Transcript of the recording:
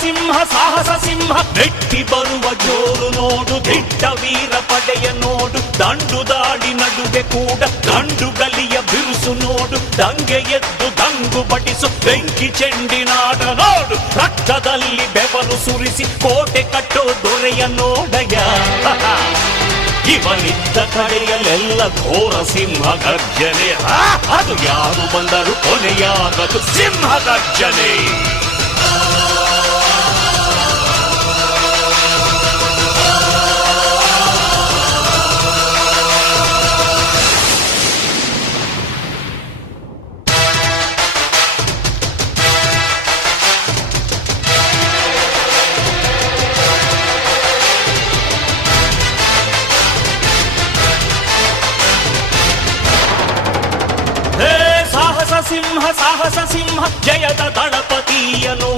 ಸಿಂಹ ಸಾಹಸ ಸಿಂಹ ನೆಟ್ಟಿ ಬರುವ ಜೋರು ನೋಡು, ದಿಟ್ಟ ವೀರ ಪಡೆಯ ನೋಡು, ದಂಡು ದಾಡಿ ನಡುವೆ ಕೂಡ ಗಂಡುಗಲಿಯ ಬಿರುಸು ನೋಡು, ದಂಗೆ ಎದ್ದು ದಂಗು ಬಡಿಸು ಬೆಂಕಿ ಚೆಂಡಿನಾಟ ನೋಡು, ರಕ್ತದಲ್ಲಿ ಬೆವರು ಸುರಿಸಿ ಕೋಟೆ ಕಟ್ಟೋ ದೊರೆಯ ನೋಡಯ. ಇವನಿದ್ದ ಕಡೆಯಲ್ಲೆಲ್ಲ ಘೋರ ಸಿಂಹ ಗರ್ಜನೆ, ಅದು ಯಾರು ಬಂದರು ಕೊನೆಯಾಗದು ಸಿಂಹ ಗರ್ಜನೆ. ಸಾಹಸ ಸಿಂಹ ಜಯದ ದಳಪತಿಯ ನೋಡು.